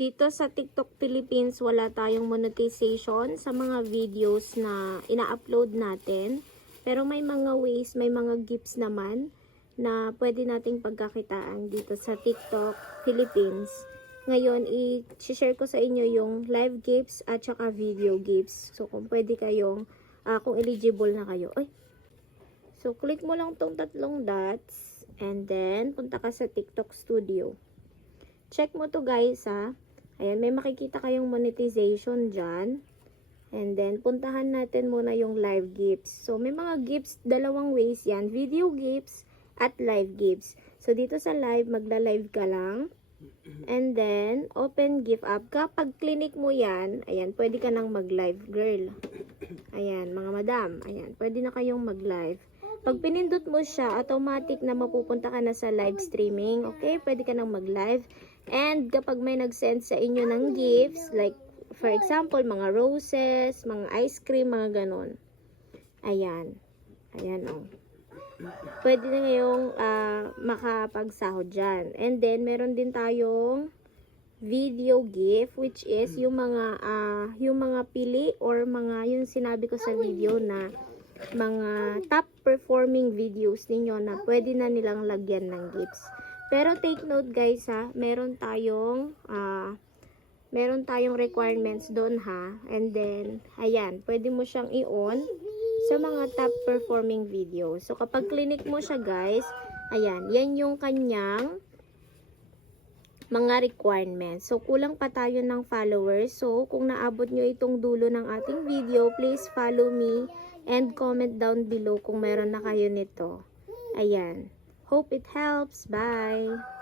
Dito sa TikTok Philippines, wala tayong monetization sa mga videos na ina-upload natin. Pero may mga ways, may mga gifts naman na pwede nating pagkakitaan dito sa TikTok Philippines. Ngayon, i-share ko sa inyo yung live gifts at saka video gifts. So, kung pwede kayong, kung eligible na kayo. Ay! So, click mo lang tong tatlong dots and then, punta ka sa TikTok Studio. Check mo to guys ha. Ayan, may makikita kayong monetization dyan. And then, puntahan natin muna yung live gifts. So, may mga gifts, dalawang ways yan. Video gifts at live gifts. So, dito sa live, magla-live ka lang. And then, open gift app. Kapag clinic mo yan, ayan, pwede ka nang mag-live, girl. Ayan, mga madam. Ayan, pwede na kayong mag-live. Pag pinindot mo siya, automatic na mapupunta ka na sa live streaming. Okay? Pwede ka nang mag-live. And kapag may nag-send sa inyo ng gifts, like, for example, mga roses, mga ice cream, mga ganon. Ayan. Ayan, oh. Pwede na ngayong makapagsahod dyan. And then, meron din tayong video gift, which is yung mga pili or mga, yung sinabi ko sa video na mga top performing videos ninyo na pwede na nilang lagyan ng gifts. Pero take note guys ha, meron tayong requirements doon ha. And then, ayan, pwede mo siyang i-on sa mga top performing videos. So, kapag clinic mo siya guys, ayan, yan yung kanyang mga requirements. So, kulang pa tayo ng followers. So, kung naabot nyo itong dulo ng ating video, please follow me and comment down below kung meron na kayo nito. Ayan. Hope it helps. Bye!